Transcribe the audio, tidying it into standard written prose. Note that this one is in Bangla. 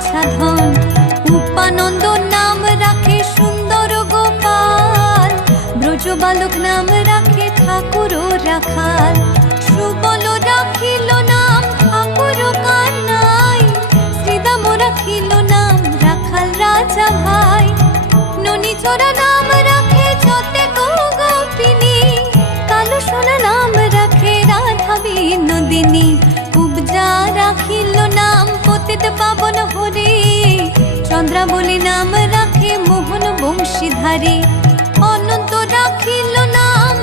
বাছা ধন। উপানন্দ নাম রাখে সুন্দর গোপাল, ব্রজ বালক নাম রাখে ঠাকুর রাখাল। সুবল রাখিল নাম ঠাকুর কানাই, শ্রীদাম রাখিল নাম রাখাল রাজা ভাই। ননী চোরা নাম রাখে যতে গোপিনী, কালো সোনা নাম রাখে রাধা বিনোদিনী। কুবজা রাখিল নাম পতিত পাবন হরি, চন্দ্রাবলী নাম রাখে মোহন বংশীধারী। অনন্ত রাখিল নাম